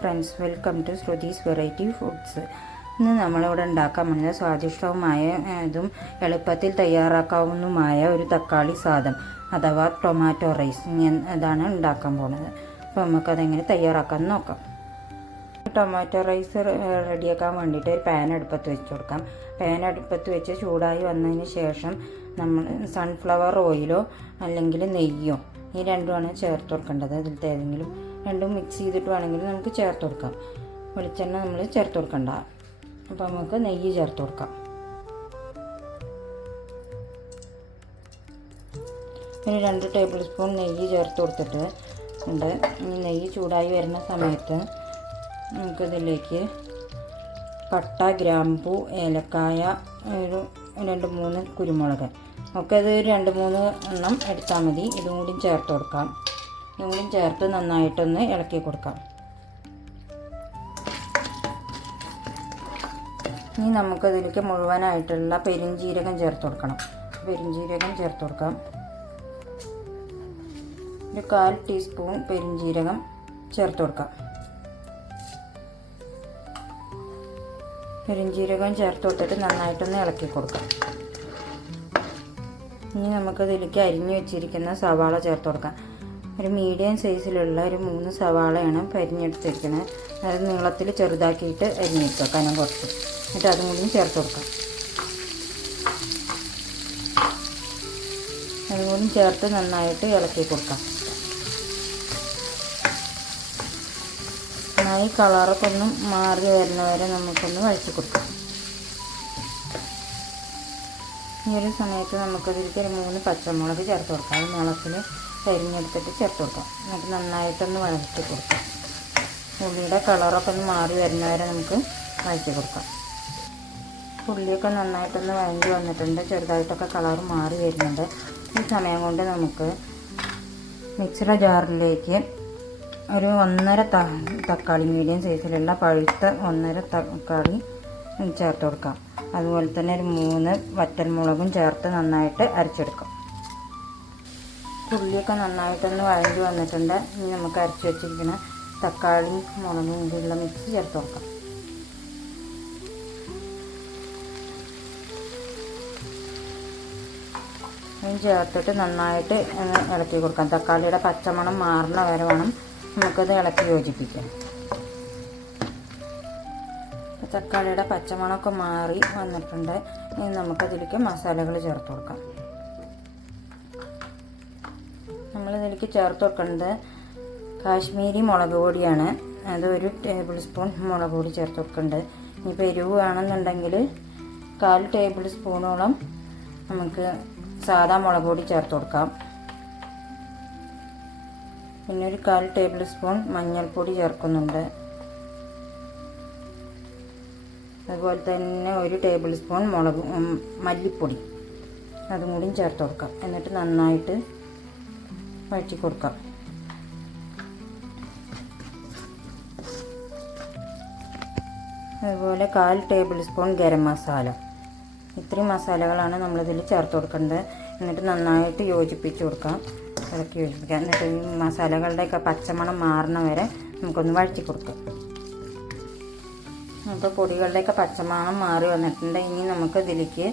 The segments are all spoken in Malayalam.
Friends welcome to Shruthi's variety foods. ഇന്ന് നമ്മളിവിടെ ഉണ്ടാക്കാൻ പോകുന്നത് സ്വാദിഷ്ടവുമായ ഇതും എളുപ്പത്തിൽ തയ്യാറാക്കാവുന്നതുമായ ഒരു തക്കാളി സാദം അഥവാ ടൊമാറ്റോ റൈസ് അതാണ് ഉണ്ടാക്കാൻ പോകുന്നത് അപ്പോൾ നമുക്കതെങ്ങനെ തയ്യാറാക്കാൻ നോക്കാം. ടൊമാറ്റോ റൈസ് റെഡിയാക്കാൻ വേണ്ടിയിട്ട് ഒരു പാൻ അടുപ്പത്ത് വെച്ച് കൊടുക്കാം. പാൻ അടുപ്പത്ത് വെച്ച് ചൂടായി വന്നതിന് ശേഷം നമ്മൾ സൺഫ്ലവർ ഓയിലോ അല്ലെങ്കിൽ നെയ്യോ ഈ രണ്ടുമാണ് ചേർത്ത് കൊടുക്കേണ്ടത്. അതിലത്തെ ഏതെങ്കിലും രണ്ടും മിക്സ് ചെയ്തിട്ട് വേണമെങ്കിൽ നമുക്ക് ചേർത്ത് കൊടുക്കാം. വെളിച്ചെണ്ണ നമ്മൾ ചേർത്ത് കൊടുക്കണ്ട. അപ്പോൾ നമുക്ക് നെയ്യ് ചേർത്ത് കൊടുക്കാം. ഒരു രണ്ട് ടേബിൾ സ്പൂൺ നെയ്യ് ചേർത്ത് കൊടുത്തിട്ട് ഉണ്ട്. നെയ്യ് ചൂടായി വരുന്ന സമയത്ത് നമുക്കിതിലേക്ക് പട്ട ഗ്രാമ്പു ഏലക്കായ ഒരു രണ്ട് മൂന്ന് കുരുമുളക്. ഇത് രണ്ട് മൂന്ന് എണ്ണം എടുത്താൽ മതി. ഇതും കൂടി ചേർത്ത് കൊടുക്കാം. ഇതും ചേർത്ത് നന്നായിട്ടൊന്ന് ഇളക്കി കൊടുക്കാം. ഇനി നമുക്ക് നമുക്കതിലേക്ക് മുഴുവനായിട്ടുള്ള പെരിഞ്ജീരകം ചേർത്ത് കൊടുക്കണം. പെരിഞ്ജീരകം ചേർത്ത് കൊടുക്കാം. ഒരു കാൽ ടീസ്പൂൺ പെരിഞ്ജീരകം ചേർത്ത് കൊടുക്കാം. പെരിഞ്ജീരകം ചേർത്ത് കൊടുത്തിട്ട് നന്നായിട്ടൊന്ന് ഇളക്കി കൊടുക്കാം. ഇനി നമുക്കതിലേക്ക് അരിഞ്ഞു വെച്ചിരിക്കുന്ന സവാള ചേർത്ത് കൊടുക്കാം. ഒരു മീഡിയം സൈസിലുള്ള ഒരു മൂന്ന് സവാളയാണ് പരിഞ്ഞെടുത്തിരിക്കുന്നത്. അത് നീളത്തിൽ ചെറുതാക്കിയിട്ട് അരിഞ്ഞെടുക്കുക കനം കുറച്ച്. എന്നിട്ട് അതും കൂടി ചേർത്ത് കൊടുക്കാം. അതുകൂടി ചേർത്ത് നന്നായിട്ട് ഇളക്കി കൊടുക്കാം. നന്നായി കളറൊക്കെ ഒന്ന് മാറി വരുന്നവരെ നമുക്കൊന്ന് വഴിച്ച് കൊടുക്കാം. ഈ ഒരു സമയത്ത് നമുക്കതിലേക്ക് ഒരു മൂന്ന് പച്ചമുളക് ചേർത്ത് കൊടുക്കാം. അത് കരിഞ്ഞെടുത്തിട്ട് ചേർത്ത് കൊടുക്കാം. എന്നിട്ട് നന്നായിട്ടൊന്ന് വഴറ്റി കൊടുക്കാം. ഉള്ളിയുടെ കളറൊക്കെ ഒന്ന് മാറി വരുന്ന വരെ നമുക്ക് വഴറ്റി കൊടുക്കാം. ഉള്ളിയൊക്കെ നന്നായിട്ടൊന്ന് വഴഞ്ഞ് വന്നിട്ടുണ്ട്. ചെറുതായിട്ടൊക്കെ കളർ മാറി വരുന്നുണ്ട്. ഈ സമയം കൊണ്ട് നമുക്ക് മിക്സിയുടെ ജാറിലേക്ക് ഒരു ഒന്നര തക്കാളി മീഡിയം സൈസിലുള്ള പഴുത്ത ഒന്നര തക്കാളി ചേർത്ത് കൊടുക്കാം. അതുപോലെ തന്നെ ഒരു മൂന്ന് വറ്റൽമുളകും ചേർത്ത് നന്നായിട്ട് അരച്ചെടുക്കാം. ഉള്ളിയൊക്കെ നന്നായിട്ടൊന്ന് വഴഞ്ഞു വന്നിട്ടുണ്ട്. ഇനി നമുക്ക് അരച്ച് വെച്ചിരിക്കുന്ന തക്കാളിയും മുളകും കൂടിയുള്ള മിക്സ് ചേർത്ത് നോക്കാം. അതും ചേർത്തിട്ട് നന്നായിട്ട് ഇളക്കി കൊടുക്കാം. തക്കാളിയുടെ പച്ചമണം മാറുന്ന വരെ വേണം നമുക്കത് ഇളക്കി യോജിപ്പിക്കാം തക്കാളിയുടെ പച്ചമണമൊക്കെ മാറി വന്നിട്ടുണ്ട്. ഇനി നമുക്കതിലേക്ക് മസാലകൾ ചേർത്ത് കൊടുക്കാം. നമ്മളിതിലേക്ക് ചേർത്ത് വെക്കേണ്ടത് കാശ്മീരി മുളക് പൊടിയാണ്. അത് ഒരു ടേബിൾ സ്പൂൺ മുളക് പൊടി ചേർത്ത് വെക്കേണ്ടത് ഇനിയിപ്പോൾ എരിവ് വേണമെന്നുണ്ടെങ്കിൽ കാൽ ടേബിൾ സ്പൂണോളം നമുക്ക് സാധാ മുളക് പൊടി ചേർത്ത് കൊടുക്കാം. പിന്നെ ഒരു കാൽ ടേബിൾ സ്പൂൺ മഞ്ഞൾപ്പൊടി ചേർക്കുന്നുണ്ട്. അതുപോലെ തന്നെ ഒരു ടേബിൾ സ്പൂൺ മുളക് മല്ലിപ്പൊടി. അതും കൂടി ചേർത്ത് കൊടുക്കാം. എന്നിട്ട് നന്നായിട്ട് വഴറ്റി കൊടുക്കാം. അതുപോലെ കാൽ ടേബിൾ സ്പൂൺ ഗരം മസാല. ഇത്രയും മസാലകളാണ് നമ്മളിതിൽ ചേർത്ത് കൊടുക്കേണ്ടത്. എന്നിട്ട് നന്നായിട്ട് യോജിപ്പിച്ച് കൊടുക്കാം. ഇളക്കി യോജിപ്പിക്കാം. എന്നിട്ട് ഈ മസാലകളുടെയൊക്കെ പച്ചമണം മാറണ വരെ നമുക്കൊന്ന് വഴറ്റി കൊടുക്കാം. അപ്പോൾ പൊടികളുടെയൊക്കെ പച്ചമണം മാറി വന്നിട്ടുണ്ട്. ഇനി നമുക്ക് ഇതിലേക്ക്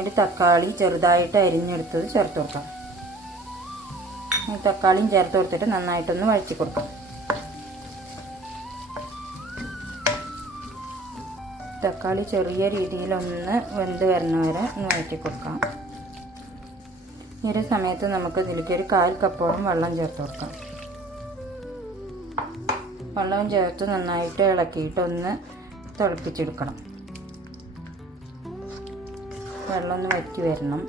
ഒരു തക്കാളി ചെറുതായിട്ട് അരിഞ്ഞെടുത്തത് ചേർത്ത് കൊടുക്കാം. തക്കാളിയും ചേർത്ത് കൊടുത്തിട്ട് നന്നായിട്ടൊന്ന് വഴറ്റി കൊടുക്കാം. തക്കാളി ചെറിയ രീതിയിലൊന്ന് വെന്ത് വരുന്ന വരെ ഒന്ന് വഴറ്റി കൊടുക്കാം. ഈ ഒരു സമയത്ത് നമുക്ക് ഇതിലേക്ക് ഒരു കാൽ കപ്പോളം വെള്ളം ചേർത്ത് കൊടുക്കാം. വെള്ളം ചേർത്ത് നന്നായിട്ട് ഇളക്കിയിട്ട് ഒന്ന് തിളപ്പിച്ചെടുക്കണം. വെള്ളം ഒന്ന് വറ്റി വരണം.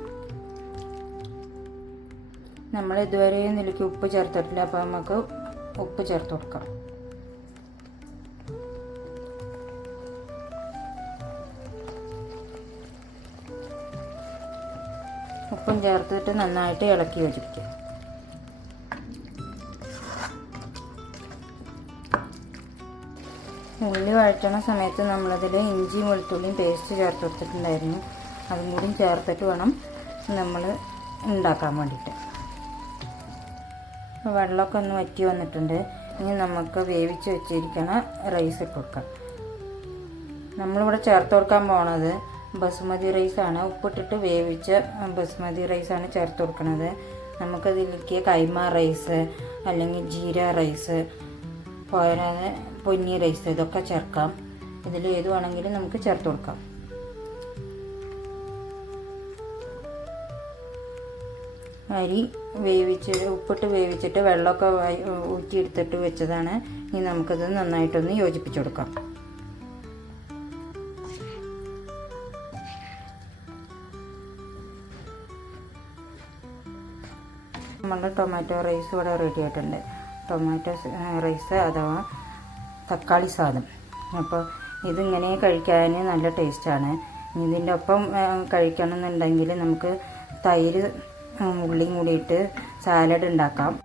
നമ്മൾ ഇതുവരെ ഇതിലേക്ക് ഉപ്പ് ചേർത്തിട്ടില്ല അപ്പോൾ നമുക്ക് ഉപ്പ് ചേർത്ത് കൊടുക്കാം. ഉപ്പും ചേർത്തിട്ട് നന്നായിട്ട് ഇളക്കി യോജിപ്പിക്കുക. ഉള്ളി വഴറ്റണ സമയത്ത് നമ്മളതിൽ ഇഞ്ചിയും വെളുത്തുള്ളിയും പേസ്റ്റ് ചേർത്ത് കൊടുത്തിട്ടുണ്ടായിരുന്നു. അതും കൂടി ചേർത്തിട്ട് വേണം നമ്മൾ ഉണ്ടാക്കാൻ വേണ്ടിയിട്ട്. വെള്ളമൊക്കെ ഒന്ന് വറ്റി വന്നിട്ടുണ്ട്. ഇനി നമുക്ക് വേവിച്ച് വെച്ചിരിക്കണ റൈസ് ഇട്ട് കൊടുക്കാം നമ്മളിവിടെ ചേർത്ത് കൊടുക്കാൻ പോണത് ബസുമതി റൈസാണ് ഉപ്പിട്ടിട്ട് വേവിച്ച ബസുമതി റൈസാണ് ചേർത്ത് കൊടുക്കുന്നത് നമുക്കതിലേക്ക് കൈമ റൈസ് അല്ലെങ്കിൽ ജീര റൈസ് പോരാതെ പൊന്നി റൈസ് ഇതൊക്കെ ചേർക്കാം. ഇതിൽ ഏത് വേണമെങ്കിലും നമുക്ക് ചേർത്ത് കൊടുക്കാം. അരി വേവിച്ച് ഉപ്പിട്ട് വേവിച്ചിട്ട് വെള്ളമൊക്കെ ഊറ്റിയെടുത്തിട്ട് വെച്ചതാണ്. ഇനി നമുക്കത് നന്നായിട്ടൊന്ന് യോജിപ്പിച്ച് കൊടുക്കാം. നമ്മുടെ ടൊമാറ്റോ റൈസ് ഇവിടെ റെഡി ആയിട്ടുണ്ട്. ടൊമാറ്റോ റൈസ് അഥവാ തക്കാളി സാദം അപ്പോൾ ഇതിങ്ങനെ കഴിക്കാൻ നല്ല ടേസ്റ്റാണ്. ഇതിന്റെ ഒപ്പം കഴിക്കണം എന്നുണ്ടെങ്കിൽ നമുക്ക് തൈര് ഉള്ളിയും കൂടിയിട്ട് സാലഡ് ഉണ്ടാക്കാം.